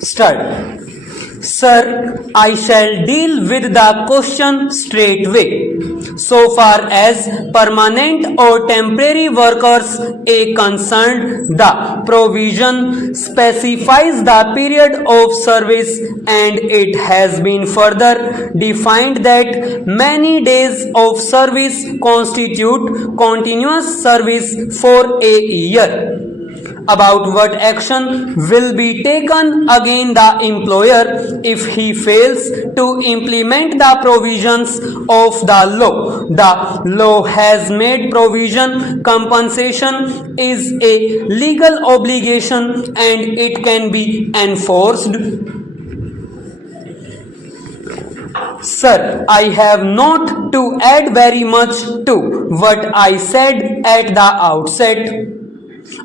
Start. Sir, I shall deal with the question straightway. So far as permanent or temporary workers are concerned, the provision specifies the period of service, and it has been further defined that many days of service constitute continuous service for a year. About what action will be taken against the employer if he fails to implement the provisions of the law. The law has made provision compensation is a legal obligation and it can be enforced. Sir, I have not to add very much to what I said at the outset.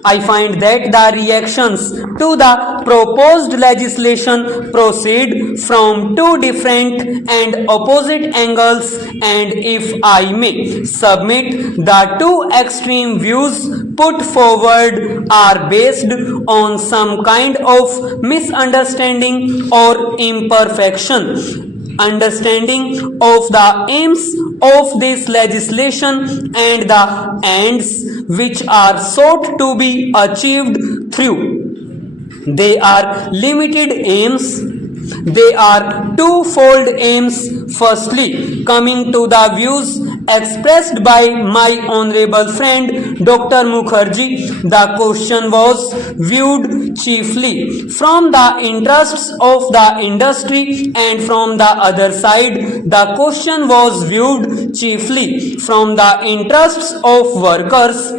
I find that the reactions to the proposed legislation proceed from two different and opposite angles, and if I may submit, the two extreme views put forward are based on some kind of misunderstanding or imperfection. Understanding of the aims of this legislation and the ends which are sought to be achieved through. They are limited aims. They are twofold aims. Firstly, coming to the views expressed by my honorable friend Dr. Mukherjee, the question was viewed chiefly from the interests of the industry, and from the other side, the question was viewed chiefly from the interests of workers.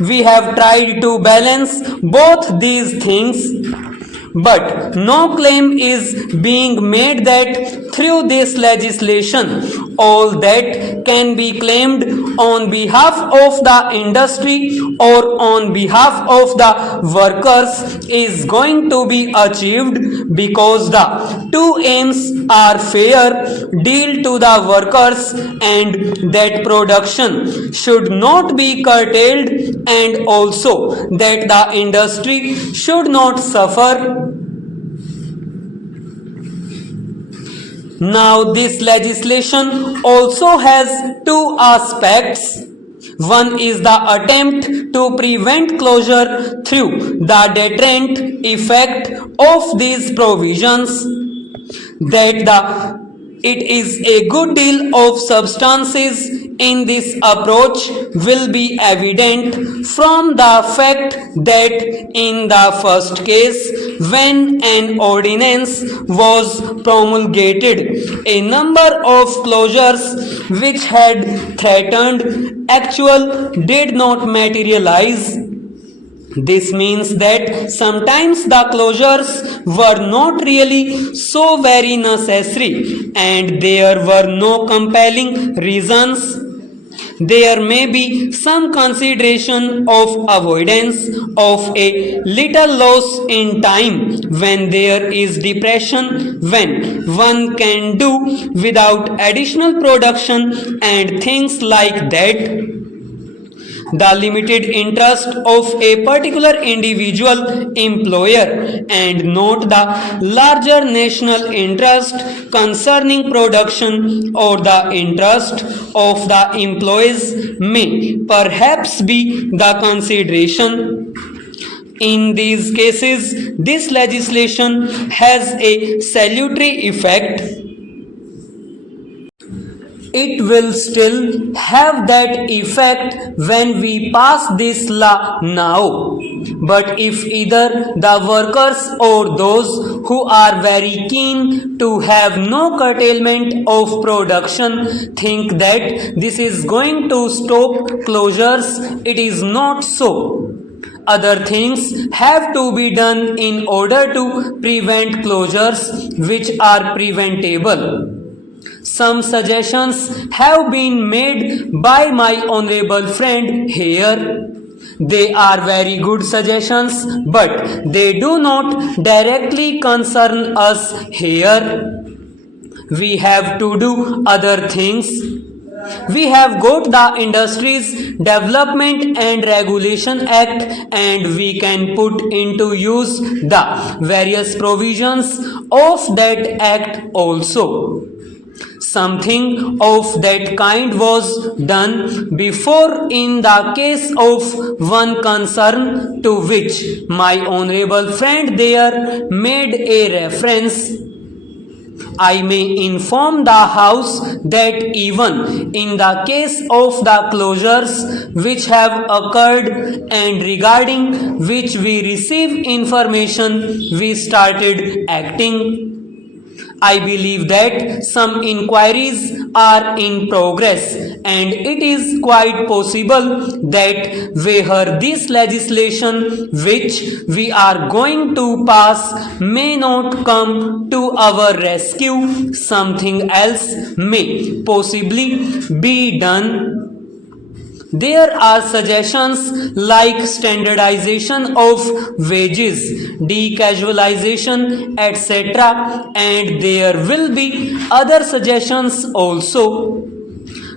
We have tried to balance both these things, but no claim is being made that through this legislation all that can be claimed on behalf of the industry or on behalf of the workers is going to be achieved, because the two aims are fair deal to the workers and that production should not be curtailed, and also that the industry should not suffer. Now, this legislation also has two aspects. One is the attempt to prevent closure through the deterrent effect of these provisions, that it is a good deal of substances in this approach will be evident from the fact that in the first case, when an ordinance was promulgated, a number of closures which had threatened actual did not materialize. This means that sometimes the closures were not really so very necessary and there were no compelling reasons. There may be some consideration of avoidance of a little loss in time when there is depression, when one can do without additional production and things like that. The limited interest of a particular individual employer and not the larger national interest concerning production or the interest of the employees may perhaps be the consideration. In these cases, this legislation has a salutary effect. It will still have that effect when we pass this law now. But if either the workers or those who are very keen to have no curtailment of production think that this is going to stop closures, it is not so. Other things have to be done in order to prevent closures which are preventable. Some suggestions have been made by my honorable friend here. They are very good suggestions, but they do not directly concern us here. We have to do other things. We have got the Industries Development and Regulation Act, and we can put into use the various provisions of that act also. Something of that kind was done before in the case of one concern to which my honorable friend there made a reference. I may inform the House that even in the case of the closures which have occurred and regarding which we receive information, we started acting. I believe that some inquiries are in progress, and it is quite possible that where this legislation which we are going to pass may not come to our rescue, something else may possibly be done. There are suggestions like standardization of wages, decasualization, etc., and there will be other suggestions also.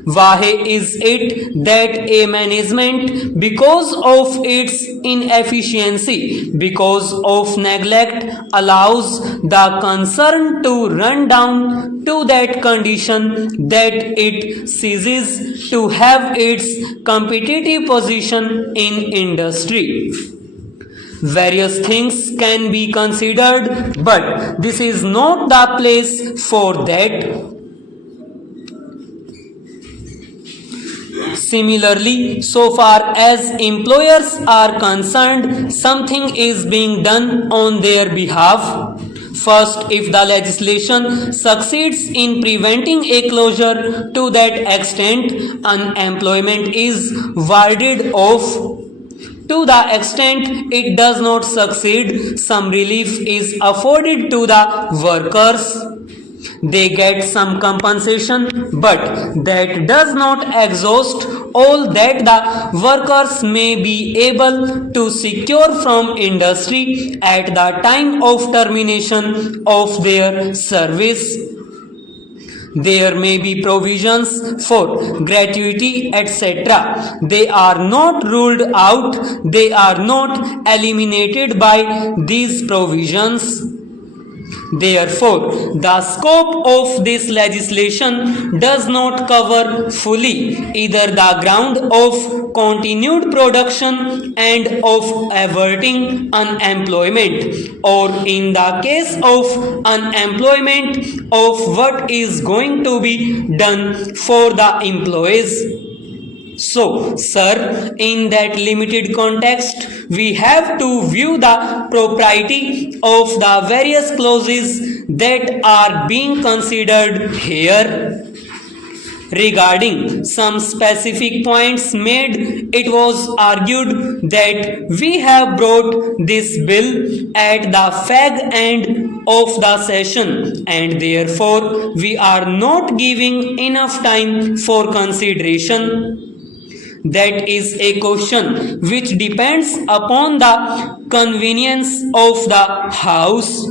Why is it that a management, because of its inefficiency, because of neglect, allows the concern to run down to that condition that it ceases to have its competitive position in industry? Various things can be considered, but this is not the place for that. Similarly, so far as employers are concerned, something is being done on their behalf. First, if the legislation succeeds in preventing a closure to that extent, unemployment is warded off. To the extent it does not succeed, some relief is afforded to the workers. They get some compensation, but that does not exhaust all that the workers may be able to secure from industry at the time of termination of their service. There may be provisions for gratuity, etc. They are not ruled out, they are not eliminated by these provisions. Therefore, the scope of this legislation does not cover fully either the ground of continued production and of averting unemployment, or in the case of unemployment, of what is going to be done for the employees. So, sir, in that limited context, we have to view the propriety of the various clauses that are being considered here. Regarding some specific points made, it was argued that we have brought this bill at the fag end of the session, and therefore we are not giving enough time for consideration. That is a question which depends upon the convenience of the House.